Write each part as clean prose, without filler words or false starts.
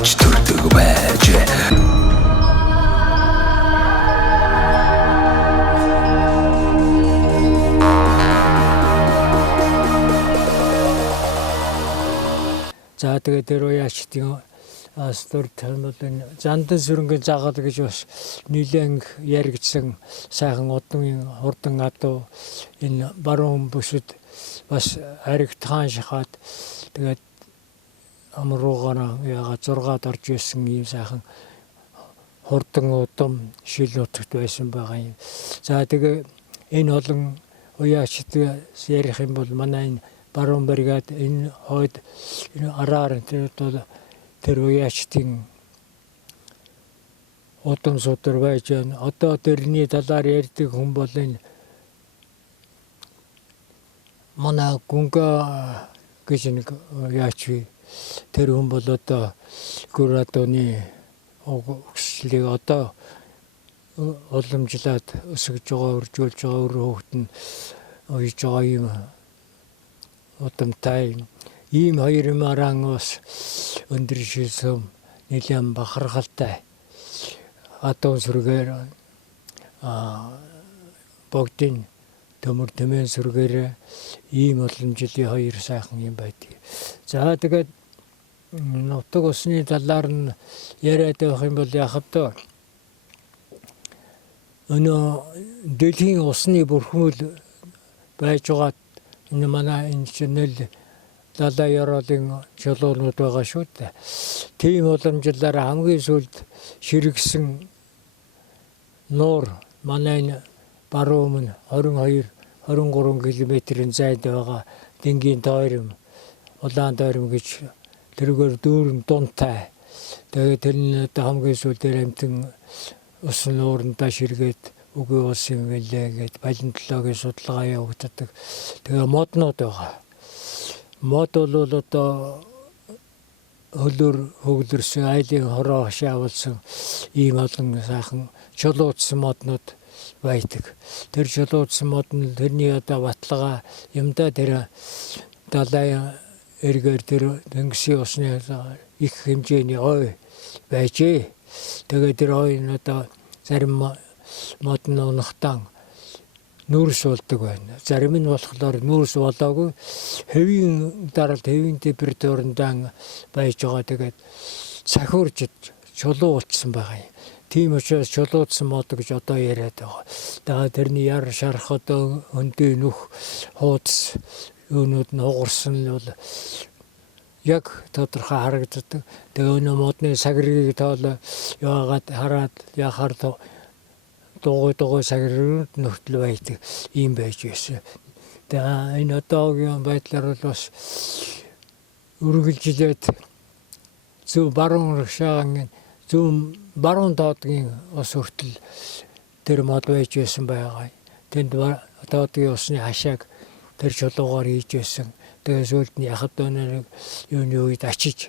авч төрдөг байж. За тэгээд тэр уяачдын storytelling бол энэ зандан сүрэнгийн загал гэж бас нэлээд яригдсан сайхан удмын хурдан адуу энэ баруун бүсэд бас ариг таан шахаад тэгээд амруугаараа ягаад 6-д орж ирсэн ийм сайхан хурдан удам шил нутагт байсан байгаа юм. За тэгээ энэ олон уяачд ярих юм бол манай энэ баруун бригад энэ хойд энэ араар тэр уяачдын удам судар байж байна. Одоо тэрний талаар ярьдаг хүн бол энэ манай гүнга гэж нэг уяач тэр хүн бол одоо Гурадоны өгслийг одоо уламжлаад өсгөж байгаа, үржүүлж байгаа, өөр хүүхэд нь уйж байгаа юм удамтай ийм хоёр маран бас өндөр шилсэм нэлээд бахархалтай адуу сүргээр богдын төмөр тэмээн сүргээр ийм олон жилийн хоёр сайхан юм байдаг. За тэгээд нутаг усны талаар нь яриад байх юм бол яхад өнөө дэлхийн усны бүрхүүл байж байгаа энэ манай энэ чэнэл далай ёроолын чулуунууд байгаа шүү дээ. Тийм уламжлалаар хамгийн сүүлд ширгсэн нуур манай энэ баруун 22-23 км-ийн зайд байгаа Дэнгийн дойром, Улаан дойром гэж тэргээр дүүрэн дунтай. Тэгээд тэр нь одоо хамгийн сүүлдээр амтэн ус нуурандаа ширгээд үгүй ус юм гэлээ гэд палеонтологийн судалгаа явагддаг. Тэгээ моднууд байгаа. Мод бол одоо хөлөөр хөглөрсөн айлын хороо хашаавалсан ийм олон сайхан чулуудсан моднууд байдаг. Тэр чулуудсан мод нь тэрний одоо баталгаа юмдаа тэр далай эргээр тэр тэнгисийн усны их хэмжээний ой байжээ. Тэгээд тэр ой нь одоо зарим мод нь унахтан нүүрс болдог байна. Зарим нь болохоор нүүрс болоогүй хэвийн даралт хэвийн температурындан байж байгаа. Тэгээд цахиурж чулуу болцсон байгаа юм. Тийм учраас чулуудсан мод гэж одоо яриад байгаа. Тэгээд тэрний яр шарах одоо өндөй нүх хуудас юунууд нь хугарсан нь бол яг тодорхой харагддаг. Тэгээ өнөө модны сагрыг тоол яагаад хараад яхаар дугуй сагрууд нөхтөл байдаг ийм байж байсан. Тэгээ энэ одоогийн байдлаар бол бас үргэлжлээд зөв баруун шаагийн зөв баруун доодгийн ус хүртэл тэр мод байж байсан байгаа. Тэнд доодгийн усны хашааг тэр чулуугаар хийж байсан. Тэгээ сүүлд нь яхад өнөө юуны үед очиж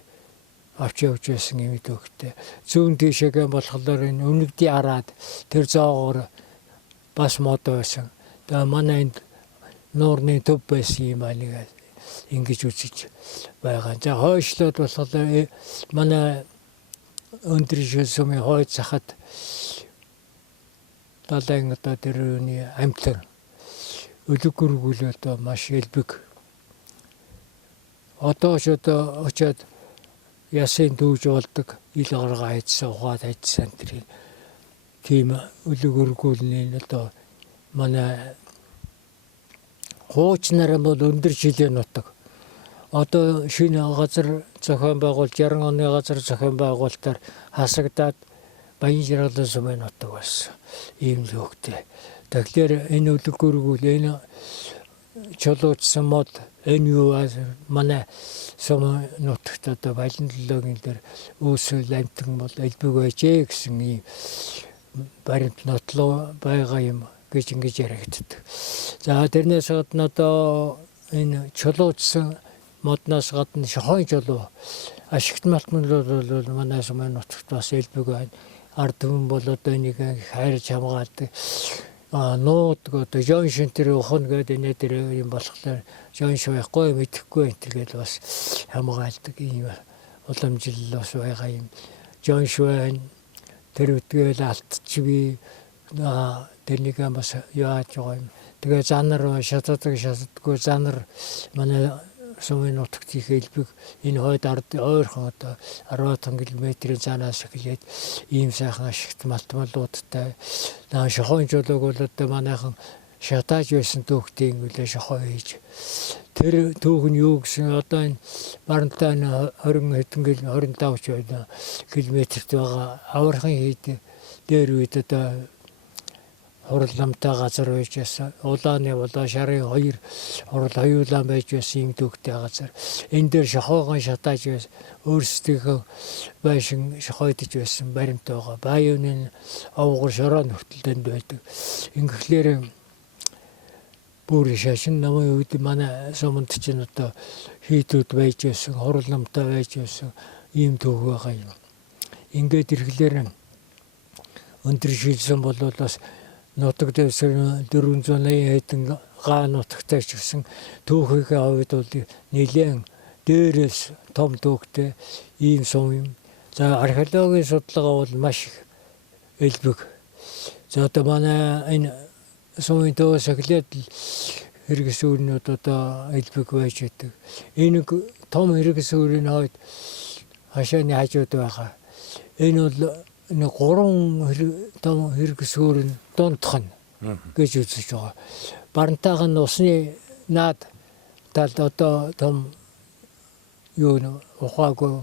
авч явж байсан юм дөхтэй. Зүүн тийшээгээ болохоор энэ өмнөдийн араад тэр зоогоор бас мод байсан. Тэгээ манай энд нуурны төв байсан юм аа нэг ингэж үзэж байгаа. За хойшлоод болохоор манай өндөр шилсүмийн хойд захад далайн одоо тэр үний амтлан өлөг гүргүүл одоо маш элбэг. Одоо ч одоо очиад ясын дүүж болдог ил гаргаа хайдсан ухаад хайдсан тэр тийм өлөг гүргүүлний одоо манай хуучнаар бол өндөр жилийн нутаг. Одоо шинэ газар зохион байгуулалт 60 оны газар зохион байгуулалтаар хасагдаад баян жаргалан сумын нутаг болсон. Ийм л хөвгтэй. Тэгэхээр энэ өлөг гүргүүл энэ чулуудсан мод энэ юу манай сум нутагт одоо палеонтологийн дээр үүсэл амтан бол элбэг байжээ гэсэн ийм баримт нотлоо байгаа юм гэж ингэж яригддаг. За тэрнээс гадна одоо энэ чулуудсан модноос гадна шохойн чулуу ашигт малтман бол манай сумын нутагт бас элбэг байна. Ард түмэн бол одоо энийг хайрж хамгаалдаг. Нууд одоо жоншин тэр ухна гэдэг энэ тэр юм болохоор жонш байхгүй мэдэхгүй энэ гэж бас хамгаалдаг юм уламжлал бас байгаа юм. Жон Швен тэр үтгээл алтчби тэрнийг бас яаж байгаа юм. Тэгээ занар шатадаггүй занар манай сумын нутагт их элбэг энэ хойд ард ойрхон одоо 10 км-ийн занаас эхлээд ийм сайхан ашигт малтмалуудтай шохон жолоог бол одоо манайхан шатааж байсан түүхтийн үлээ шохоо хийж тэр түүх нь юу гэсэн одоо энэ барантай 20 хэдэн 25 км-т байгаа авархан хийд дээр үед одоо хуралламтай газар байж байсан. Улааны болоо шарын 2 хурал хоёулаа байж байсан юм түүхтэй газар. Энэ дээр шохоогоо шатааж байсан. Өөрсдийнхөө байшин шохойдож байсан баримт байгаа. Баяуны овгор шороо нөхтөлдөнд байдаг. Ингэхлээр бүр шашин намын үед манай суманд чинь одоо хийдүүд байж байсан. Хуралламтай байж байсан. Ийм түүх байгаа юм. Ингээд ирэхлээр өндөр шилжсэн бол бас нутаг дэвсгэр 480 хэдэн га нутагтай ч гэсэн түүхийнхээ хувьд бол нэлээд дээрээс том түүхтэй ийм сум юм. За археологийн судалгаа бол маш их элбэг. За одоо манай энэ сумын төвөөс эхлээд хэрэгс үүрнүүд одоо элбэг байж байдаг. Энэ том хэрэгс үүрийн хувьд хашааны хажууд байгаа. Энэ бол энэ 3 том хэрэгс үүрэн дундх нь гэж үзэж байгаа. Барантайг нь усны наад талд одоо том юу ухаагүй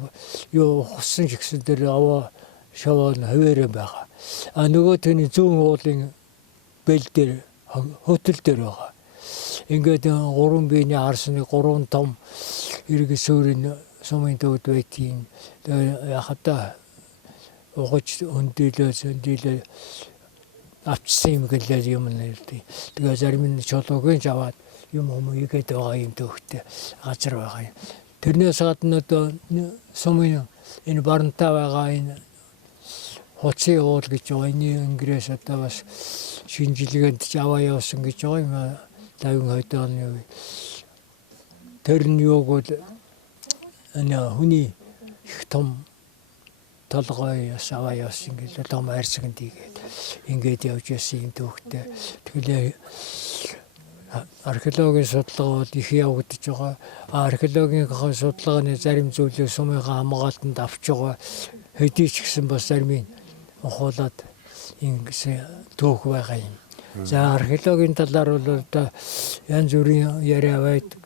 юу ухсан ч гэсэн тэр аваа шаваа нь хуваараа байгаа. А нөгөө тэний зүүн уулын бэл дээр хөтөл дээр байгаа. Ингээд 3 биений харсны 3 том хэрэгс үүрэн сумын төвд байдгийн. Тэгээ яхата угаж өндөлөө авчсан юм гэлээ юм нэрдээ. Тэгээ зарим нь чулуугийн аваад юм игээд байгаа юм төвхтэй газар байгаа юм. Тэрнээс гадна одоо сумын энэ барантай байгаа энэ хуцын уул гэж байгаа. Энэ ингээс одоо бас шинжилгээнд ч аваа явсан гэж байгаа юм. 50 оны үе. Тэр нь юу гэвэл энэ хүний их том толгой аваа явсан гэж том арьсганд игээд ингээд явж байсан юм түүхтэй. Тэгэхээр археологийн судалгаа бол их явагдаж байгаа. Археологийн судалгааны зарим зүйлийг сумынхаа хамгаалтанд авч байгаа. Хэдий ч гэсэн бас зарим нь ухуулаад ингэсэн түүх байгаа юм. За археологийн талаар бол одоо янз бүрийн яриа байдаг.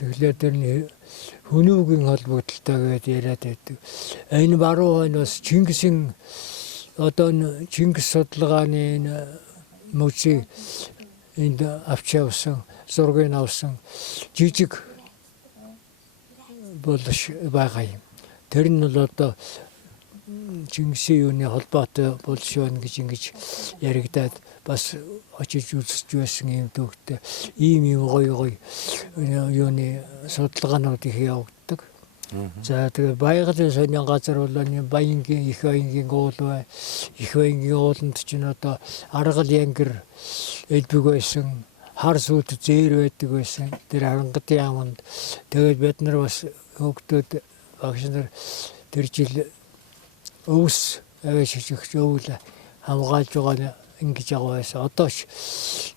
Тэгэхээр тэр нь хөнөөгийн холбогдолтой гэдээ яриад байдаг. Энэ баруун хойно бас Чингисийн одоо Чингис судалгааны энэ музей энд авч явсан, зургийг авсан жижиг болш байгаа юм. Тэр нь бол одоо Чингисийн юуны холбоотой болж байна гэж ингэж яригадаад бас очиж үзэж байсан юм түүхтэй. Ийм гоё юуны судалгаанууд их явагддаг. За тэгээ байгалийн сонин газар бол Баянгийн их Баянгийн уул бай. Их Баянгийн ууланд чинь одоо аргал янгэр элбэг байсан. Хар сүт зээр байдаг байсан. Тэр харангатын яамд тэгээд бид нар бас хөгтөд багш нар тэр жил өвс аваашигч өвөл хамгаалж байгаа ингэж байгаа байсан. Одоо ч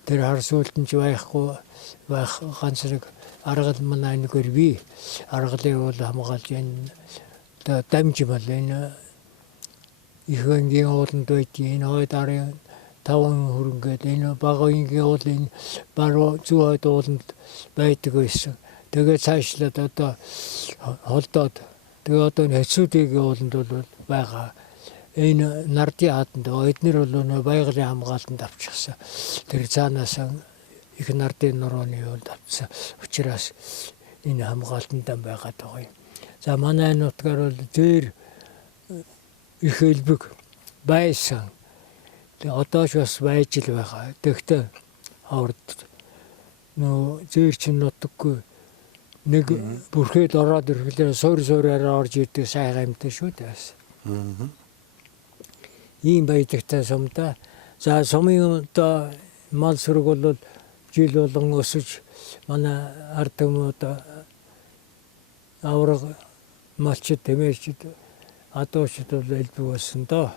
тэр хар сүлтэн ч байхгүй байх ганц нэг аргал манай нэгээр би аргалыг бол хамгаалж энэ дамжмал энэ их өнгийн ууланд байдгийн энэ хойд арын 5 хөрөнгөд энэ бага өнгийн уул энэ баруун зүүн хойд ууланд байдаг байсан. Тэгээд цаашлаад одоо холдоод тэгээд одоо хэцүүдийн ууланд бол байгаа. Энэ нардын хатанд эднэр бол байгалийн хамгаалтанд авчихсан. Тэр цаанаас их нардын нурууны юунд авчихсан. Учираас энэ хамгаалтанд байгаад байгаа юм. За манай нутгаар бол зээр их элбэг байсан. Одоо ч бас байж л байгаа. Тэгтээ хаврд нөө зээр чинь нутаггүй нэг бүрхээд ороод ирэхлээр суураараа орж ирдэг сайхан юмтай шүү дээ. Ийм байдагтай сумда. За сумын одоо мал сүрэг бол жил болгон өсөж манай ард түмүүд авраг малчид тэмээчид адуучид бол элбэг болсон доо.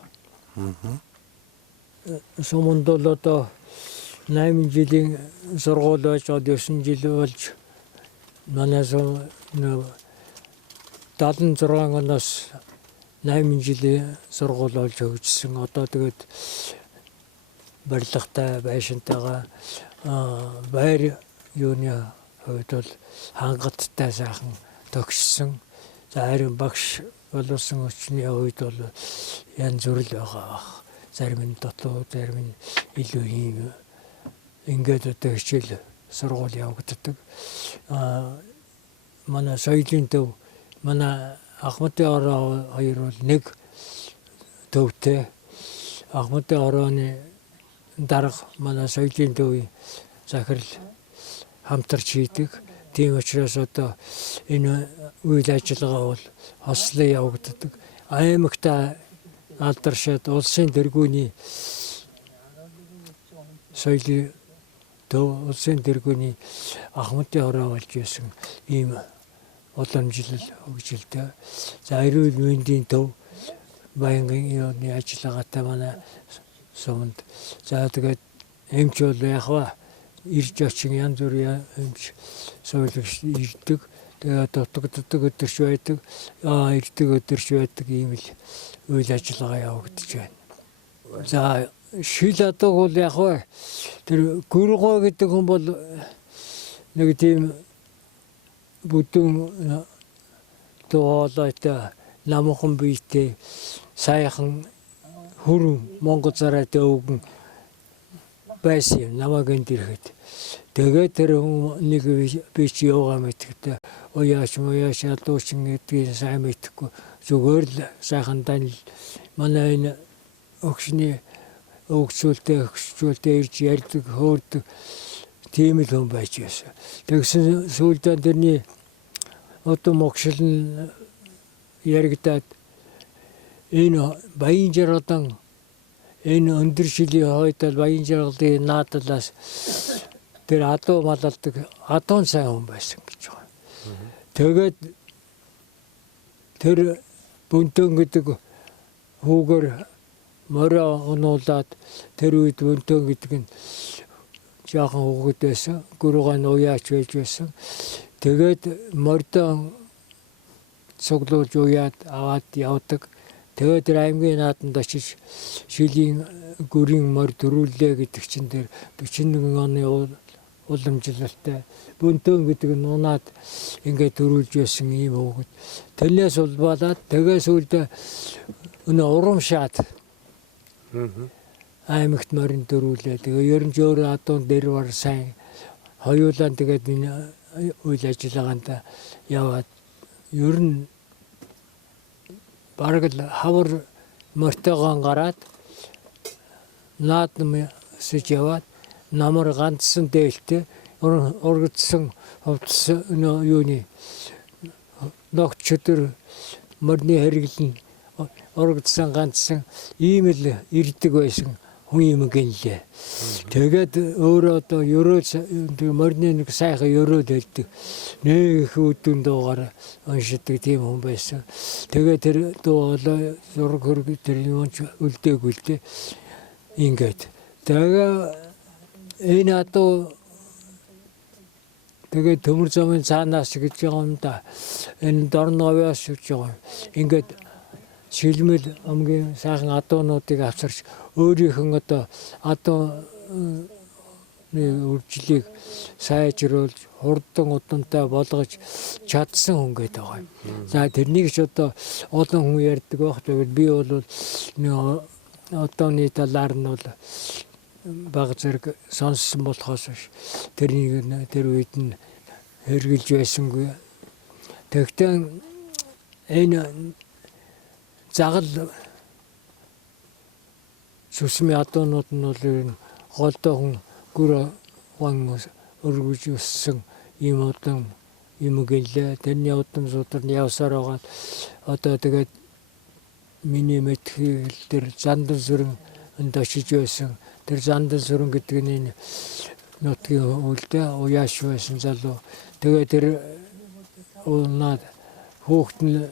Суманд бол одоо 8 жилийн сургууль байж 9 жил болж манай 76 оноос 8 жилийн сургууль болж хөгжсөн. Одоо тэгээд барилгатай байшинтайгаа байр юуны хувьд бол хангалттай сайхан тогтсон. За харин багш боловсон хүчний хувьд бол янз бүр л байгаа. Зарим нь дотоо, зарим нь илүү ийм ингээд одоо хичээл сургууль явагддаг. Манай соёлын төв, манай Ахмадын ороо хоёр бол нэг төвтэй. Ахмадын орооны дарга манай соёлын төвийн захирал хамтарч хийдэг. Тийм учраас одоо энэ үйл ажиллагаа бол хослон явагддаг. Аймагта алдаршаад улсын тэргүүний соёлын төв, улсын тэргүүний Ахмадын ороо болж байсан ийм уламжлал хөгжилтэй. За эрүүл мэндийн төв байнгын юуны ажиллагаатай манай суманд. За тэгээд эмч бол яхаа ирж очин янз бүрийн эмч соёлогч ирдэг. Тэгээд дутагддаг өдөрч байдаг. Ирдэг өдөрч байдаг ийм л үйл ажиллагаа явагдаж байна. За шил адаг бол яхаа тэр гүргоо гэдэг хүн бол нэг тийм бүдүүн тоолойтой намхан биетэй сайхан хүрэн Монгол зарайтай өвгөн байсан юм намайг энд ирэхэд. Тэгээд тэр нэг би чи яваа мэдгэдэг. Уяаш ядуучин гэдгийг сайн мэдхгүй. Зүгээр л сайхан данил манай энэ өгшний өгчүүлтэй ирж ярьдаг, хөөрдөг тийм л хүн байж байсан. Тэгсэн сүүлдээ тэрний одоо могшил нь яригдаад энэ баян жаргалан энэ өндөр шилийн хойдол баян жаргалын наадлаас тэр адуу малалдаг адуун сайн хүн байсан гэж байна. Тэгээд тэр Бөнтөн гэдэг хүүгээр морио онуулаад тэр үед Бөнтөн гэдэг нь жаахан хүүхэд байсан. Гүрүүгээ уяач байж байсан. Тэгээд мордон цуглуулж уяад аваад явдаг. Тэгээд тэр аймгийн нааданд очиж шилийн гүрийн морь төрүүллээ гэдэг чинь тэр 41 оны уламжлалтай Бөнтөн гэдэг нь унаад ингээд төрүүлж байсан ийм хүүхэд. Тэрнээс улбалаад тэгээс үлдээ өнө урамшаад аймагт морин төрүүлээ. Тэгээ ер нь өөр адуун дээр бар сайн хоёулаа тэгээд энэ үйл ажиллагаанд яваад ер нь бараг л хавар мортойгоо гараад наадам сэж яваад намар ганцсан дээлтэй ургацсан хувцсан юуны ногч өдөр морины хэрэглэн ургацсан ганцсан ийм л ирдэг байсан хүн юм гинлээ. Тэгээд өөрөө одоо ерөө морины нэг сайхан ерөөд хэлдэг. Нэг их үдэн дуугаар уншдаг тийм хүн байсан. Тэгээд тэр дуу зураг хөрг тэр юунч үлдээгүй л дээ. Ингээд. Тэгээ энэ адуу тэгээд төмөр замын цаанаас гэж байгаа юм да. Энэ дорноовоос гэж байгаа. Ингээд шилмэл амгийн сайхан адуунуудыг авчирч өөрийнх нь одоо адуу үржлийг сайжруулж хурдан удантай болгож чадсан хүн гэдэг байгаа юм. За тэрнийг ч одоо олон хүн ярьдаг байх. Тэгээд би бол одооны талаар нь бол баг зэрэг сонссон болохоос тэрнийг тэр үед нь хэрглэж байсангүй. Тэгтээ энэ загал сүсмийн адуунууд нь бол голдоо хүн гүр өргөж өссөн ийм удам юм гэлээ. Тэрний удам судар нь явсаар байгаа. Одоо тэгээд миний мэдхийл тэр зандан сүрэн энд очиж байсан. Тэр зандан сүрэн гэдэг нь нутгийн үлдээ уяаш байсан залуу. Тэгээд тэр унаад хүүхэд нь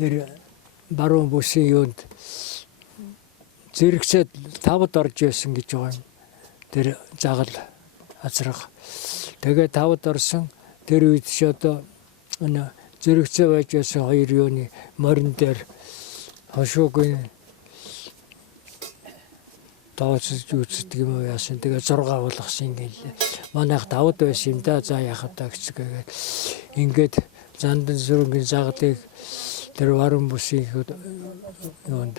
тэр баруун бүсийн юунд зэрэгцээд тавд орж байсан гэж байгаа юм. Тэр загал азрах. Тэгээ тавд орсон тэр үед ч одоо зэрэгцээ байж байсан хоёр юуны морин дээр хошуугийн тооцож үздэг юм уу яасан. Тэгээ 6 болгосон ингээл. Манайх давд байсан юм да. За яхад та гэцгээгээд ингээд зандан сүрэнгийн загалыг тэр баруун бүсийн юунд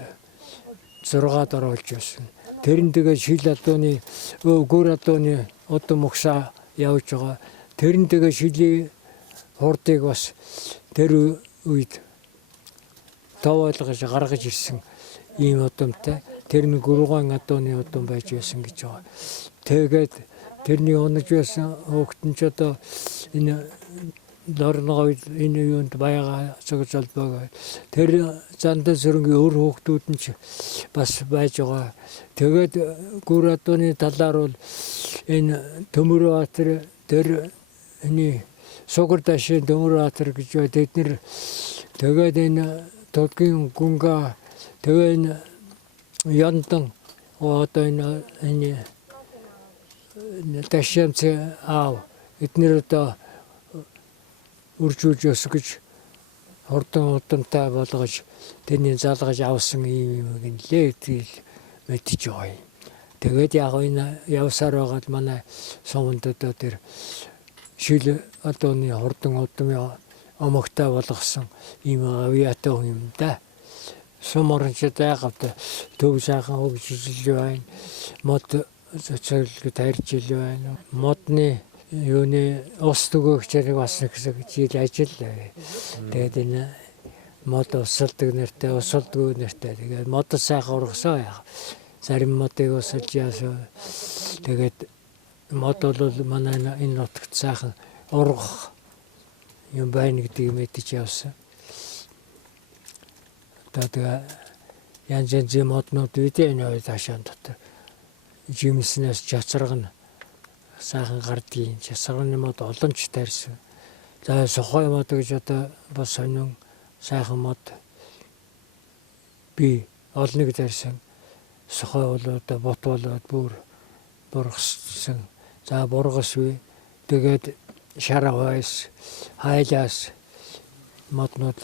6-д оруулж байсан. Тэрэн тэгээ шил адууны гүр адууны удам угсаа явж байгаа. Тэрэн тэгээ шилийн хурдыг бас тэр үед тоолгож гаргаж ирсэн ийм удамтай. Тэр нь гүргэн адууны удам байж байсан гэж байгаа. Тэгээд тэрний унаж байсан хүүхэд нь ч одоо энэ дорногоо энэ юунд баяга цогц албагаа тэр зандан сүрэнгийн өөр хүүхдүүд нь ч бас байж байгаа. Тэгээд гүр адууны талаар бол энэ Төмөрбаатар тэр энэ Сугар дашийн Төмөрбаатар гэж бай тэд нэр тэгээд энэ Тулгийн гүнга тэгээ энэ яндан одоо энэ дашямц аав эднэр одоо үржүүлж өсгөж хурдан удамтай болгож тэрний залгаж авсан юм гинлээ тэгэл мэдчихэж байгаа юм. Тэгээд яг энэ явсаар байгаад манай суманд одоо тэр шил одооны хурдан удамын омогтой болгосон ийм авиатай юм да. Суморончод ягаад төв сайхан хөгжиж байна. Мод цэцэрлэг тарьж ил байна. Модны юуны ус төгөөгчээр бас жил ажил. Тэгээд энэ мод усалдаг нэртэй, усалдгүй нэртэй. Тэгээд мод сайхан ургасаа яа. Зарим модыг усалж яасан. Тэгээд мод бол манай энэ нутагт сайхан ургах юм байна гэдгийг мэдэж явсан. Тэгээд янз янзын моднууд үүдээ энэ таашаан дотор жимснээс чацраг нь сайхан гардгийн часганы мод олон ч тарьсан. За сохой мод гэж одоо бас сонин сайхан мод би олныг тарьсан. Сохой бол одоо бот болоод бүр бургасан. За бургас вэ. Тэгээд шаравайс хайлаас моднууд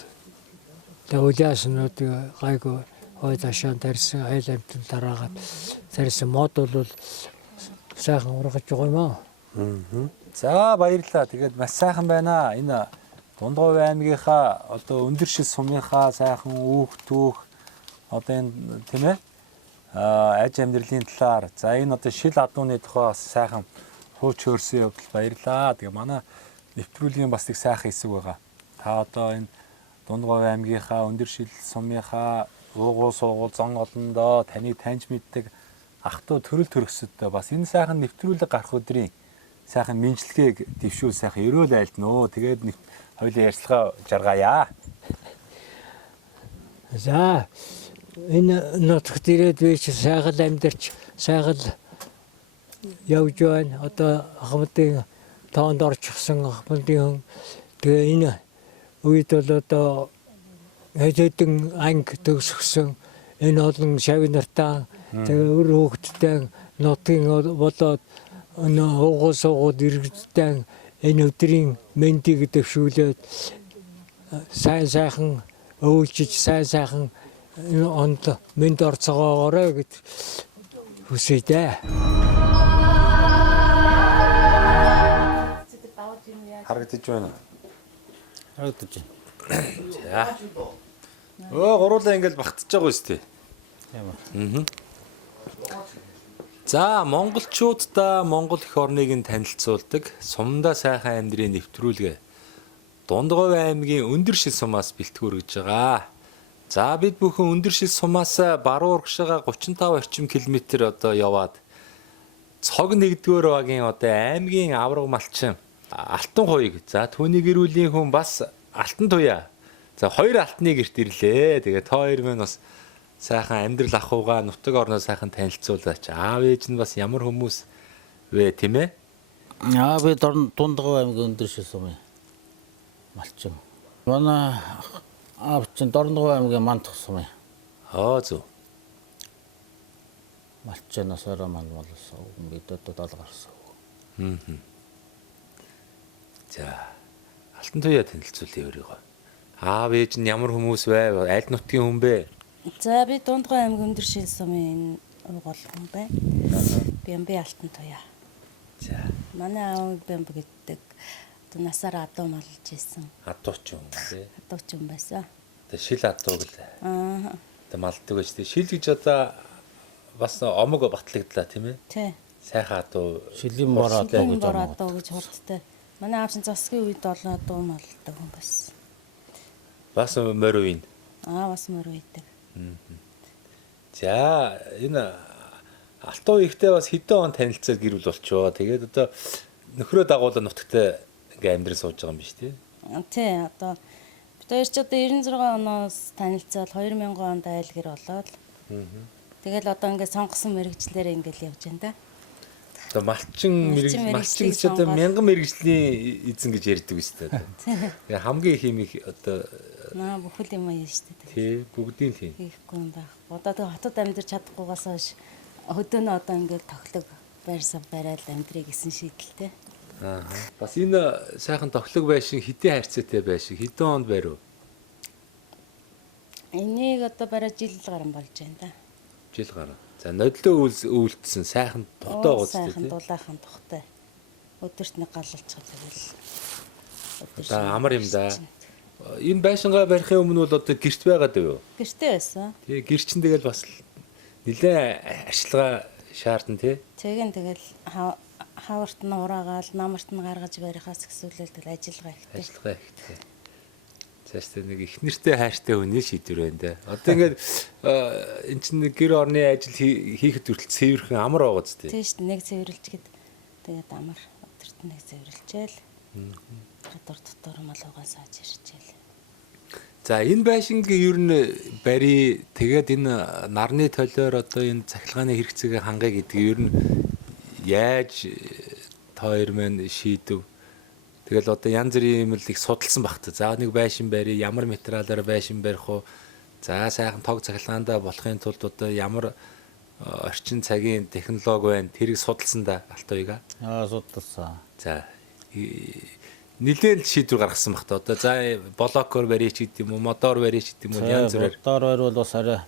тэвлээс нөт гайгүй хой ташаан тарьсан айламтан тараагаад тарьсан мод бол сайхан ургаж байгаа юм аа. За баярлалаа. Тэгээд маш сайхан байна. Энэ Дундгов аймгийнхаа одоо өндөршил сумынхаа сайхан үүх түүх одоо энэ тийм ээ аж амьдралын талаар за энэ одоо шил адууны тухай сайхан хууч хөрсөн явдал баярлалаа. Тэгээ манай нэвтрүүлгийн бас их сайхан хэсэг байгаа. Та одоо энэ Дундгов аймгийнхаа өндөршил сумынхаа уугуул суугуул зон олондоо таныг таньж мэддэг ах トゥ төрөл төрөсөдөө бас энэ сайхан нэвтрүүлэг гарах өдрийн сайхан мэдлэгийг дэвшүүл сайхан өрөөл айлдноо. Тэгээд хоёулаа ярьцлага жаргаая. За энэ нутагт ирээд би ч сайхан амьдарч сайхан явж байна. Одоо ахмадын тоонд орчихсон ахмадын тэгээ энэ үед бол одоо хэдэн анги төгсгсөн энэ олон шавь нартаа тэгээ өр хүүхэдтэй нутгийн болоод уугуул суугуул иргэдтэй энэ өдрийн мэндийг дэвшүүлээд сайн сайхан өвлжиж сайн сайхан онд мэнд орцоогоорой гэж хүсэе дээ. Харагдаж байна. Харагдаж байна. За. Гуруулаа ингээл багтаж байгаа шүү дээ. Ямар. За, монголчуудаа Монгол эх орныг нь танилцуулдаг Сумдаа сайхан амьдрын нэвтрүүлгээ Дундгов аймгийн өндөршил сумаас бэлтгэгдэж байгаа. За, бид бүхэн өндөршил сумаас баруун урагшаага 35 орчим километр одоо яваад цог 1-р багийн одоо аймгийн авраг малчин Алтан хуйг. За, түүний гэр бүлийн хүн бас Алтан туяа. За, 2 алтны гэрт ирлээ. Тэгээ та хоёр минь бас сайхан амьдрал ахуйгаа нутаг орноо сайхан танилцуулаач. Аав ээж нь бас ямар хүмүүс вэ, тийм ээ? Би Дундгов аймгийн өндөршил сумын малчин. Манай аав чинь Дорногов аймгийн Мандах сум. Зөв. Малчнаас ороо малсан. Бид одоо 70 гарсан. За. Алтан туяа танилцуулъя өөрийгөө. Аав ээж нь ямар хүмүүс вэ? Аль нутгийн хүн бэ? За би Дундгой аймгийн Өндөршил сумын угол хүн байна. Би Алтан туяа. За. Манай аав Бямб гэдэг одоо насаараа адуу малж исэн. Адууч юм тий. Адууч юм байсан. Тэ шил адуу гэл. Аа. Тэ малдаг гэж тий. Шил гэж одоо бас омог батлагдлаа тийм ээ. Тий. Сайхан адуу. Шилийн бор адуу Шилийн гэж бор байна. адуу гэж хурдтай. Манай аав чинь засгийн үед олон адуу малдаг хүн байсан. Бас морь үин. Бас мөр үйдэг. За энэ алтуу ихтэй бас хэдэн он танилцаад гэр бүл болчихоо. Тэгээд одоо нөхрөө дагуулan нутагтаа ингээм амьдрал сууж байгаа юм биш тий. Тий одоо бид хоёр ч одоо 96 оноос танилцаад 2000 онд айл гэр болоод. Тэгэл одоо ингээд сонгосон мэрэгчлэрээ ингээд явж байна да. Одоо малчин мэрэгчлийг ч одоо сонгоод. 1000 мэрэгжлийн эзэн гэж ярьдаг үстэй одоо. Тэгээ хамгийн их юм их одоо Бүхэл юм аа шүү дээ. тий бүгдийн тийм. Хийхгүй юм байх. Одоо тэг хотод амьдарч чадахгүйгаас хойш хөдөөнөө одоо ингээд тоглог байрсаа барайл амьдрий гэсэн шийдэлтэй. Бас энэ сайхан тоглог байшин хэдийн хайрцаатай байшин хэдэн онд байрав? Энийг одоо барай жил гарan болж байна да. Жил гараа. За нодлоо үйлдсэн сайхан тухтай гоцтой Сайхан тий. дулаахан тухтай. Өдөрт нэг галалцах тэгэл. За амар юм да. Энэ байшингаа барихын өмнө бол одоо гэрт байгаад байв. Гэртээ байсан. Тэгээ гэр чин тэгэл бас нэлээ ашиглага шаардна тий. Тэгэл хаварт нь ураагаал, намарт нь гаргаж барихаас гэсүүлэл тэгэл ажиллагаа ихтэй. Ажиллагаа ихтэй. Цаашдаа нэг их нэртэй хайртай хүний шийдвэр байна да. Одоо ингээд эн чинь гэр орны ажил хийхэд хүртэл цэвэрхэн амар байгаа зү тий. Тийш нэг цэвэрлж гээд тэгээд амар өдөрт нэг цэвэрлжээл. Гадар дотор мал угаасааж ирчээл. За энэ байшингийн ер нь бари тэгээд энэ нарны толиор одоо энэ цахилгааны хэрэгцээг хангая гэдгийг ер нь яаж тоор мэн шийдэв. Тэгэл одоо янз бүрийн юм л их судалсан багт. За нэг байшин бари ямар материалаар байшин барих уу. За сайхан тог цахилгаандаа болохын тулд одоо ямар орчин цагийн технологи байна. Тэрийг судалсан да Алтууйга. Судалсан. За нэлээд шийдвэр гаргасан багт. Одоо за блокор барьж гэдэг юм уу, мотор барьж гэдэг юм уу янз бүрээр. Мотор барь бол бас арай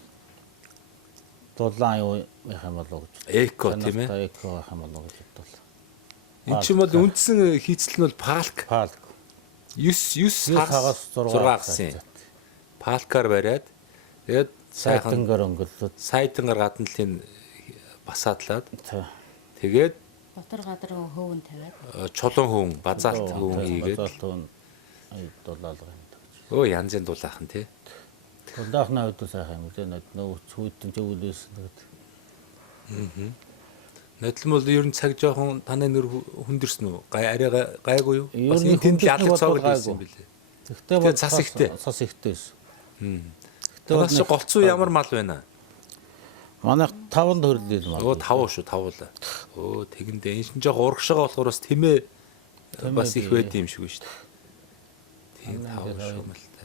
дулаан юу байх юм болов гэж. Эко тийм ээ. Эко байх юм болов гэж бодлоо. Энд чинь бол үндсэн хийцэл нь бол палк. Палк. 9 хагас 6 хагасын. Палкаар бариад тэгээд сайхан Сайтангаар өнгөлөд. сайтангаар гадна л энэ басаадлаад Тий. тэгээд Дотор гадар хөвөн тавиад. чулуун хөвөн, базаалт хөвөн хийгээд Базаалт дулаалга юм гэж. өө янзын дулаахан тий. Дулаахны хувьд сайхан юм дээ. Нөө цүйдэн зөвлөөс тэгээд. Нодлон бол ер нь цаг жоохон таны нэр хүндэрсэн үү? Арай гайгүй юу? Ер Бас нь энэ тэнд хүндэрсэн ялах цог бол байсан гайгүй. билээ. Тэгтээ Тэгээд цас ихтэй. Цас ихтэйс. Тэгтээ бас голцоо ямар мал байна? Манай 5 төрлөл мал. Өө 5 шүү, 5 л. Өө тэгэндээ энэ чинь жоохон урагшаага болохоор бас тэмээ бас их байд юм шиг шүү дээ. Тийм 5 шүү мэл та.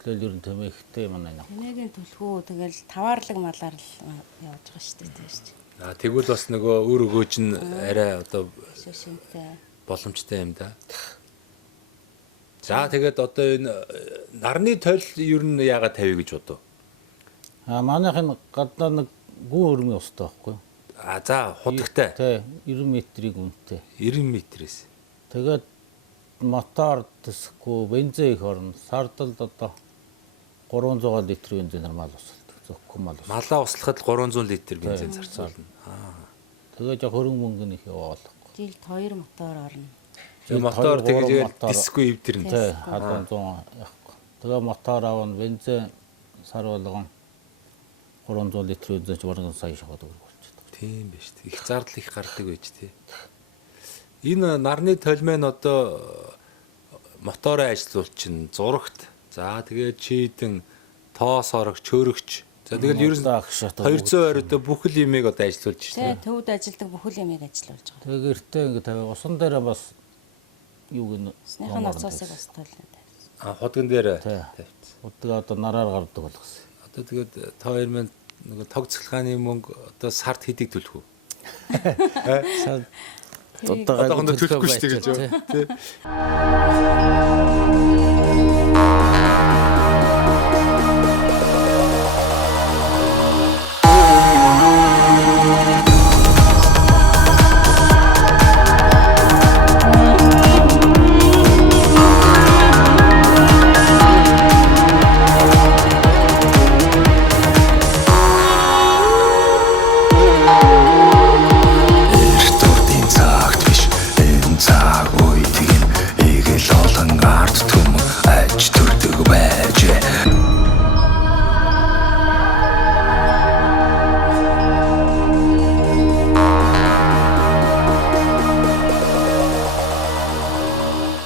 Эхлээл ер нь тэмээ ихтэй манай наа. Тэнэгийн түлхүү тэгэл таваарлаг малаар л явж байгаа шүү дээ тийш. Тэгвэл бас нөгөө өөр өгөөж нь арай одоо Шишинтэй. боломжтой юм да. За тэгээд одоо энэ нарны тойл ер нь яагаад тавья гэж бодов? Манайхын гаднаа нэг гүн хөрмийн устай байхгүй. За худагтай. Тий, 90 метрийн үнэтэй. 90 метрээс. Тэгээд мотор төсөхгүй бензин их орно. Сардалд одоо 300 литрийн бензин нормал усалдаг. Зөвхөн мал ус. Малаа услахад 300 литр бензин зарцуулна. Тэгээд яг хөрөнгө мөнгө их яваалахгүй. Жилд 2 мотор орно. Тэгээ мотор тэгээд дисгүй эвдэрнэ. Тий, хадан 100 явахгүй. Тэгээд мотор авна, бензин сар болгон 300 литрийн бензин ч баруун сая шахаад болчихдог. Тийм биш. Их зардал их гардаг байж тээ. Энэ нарны толмын одоо мотороо ажилуул чинь зурагт. За тэгээд чийдэн тоос орох, чөөрөгч. За тэгэл ерөн 200 оройдоо бүх л юмыг одоо ажилуулж Тэ байна. төвд ажилдаг бүхэл ямыг ажиллуулж байгаа. Тэгээд гэртээ ингэ тавиа усан дээр бас юу гэнэ. Сныхаа ноцоосыг бас тойлно. Ходгон дээр Тий. тавьчихсан. Өдөг одоо нараар гардаг болгосон. Одоо тэгээд та хоёр маань нөгөө тог цэцлэгааны мөнгө одоо сард хэдийг төлөх үү? Одоохондоо төлөхгүй шүү дээ гэж юу? Тий. Эрт урдын цагт биш энэ цаг үед гин эгэл олон ард түмэн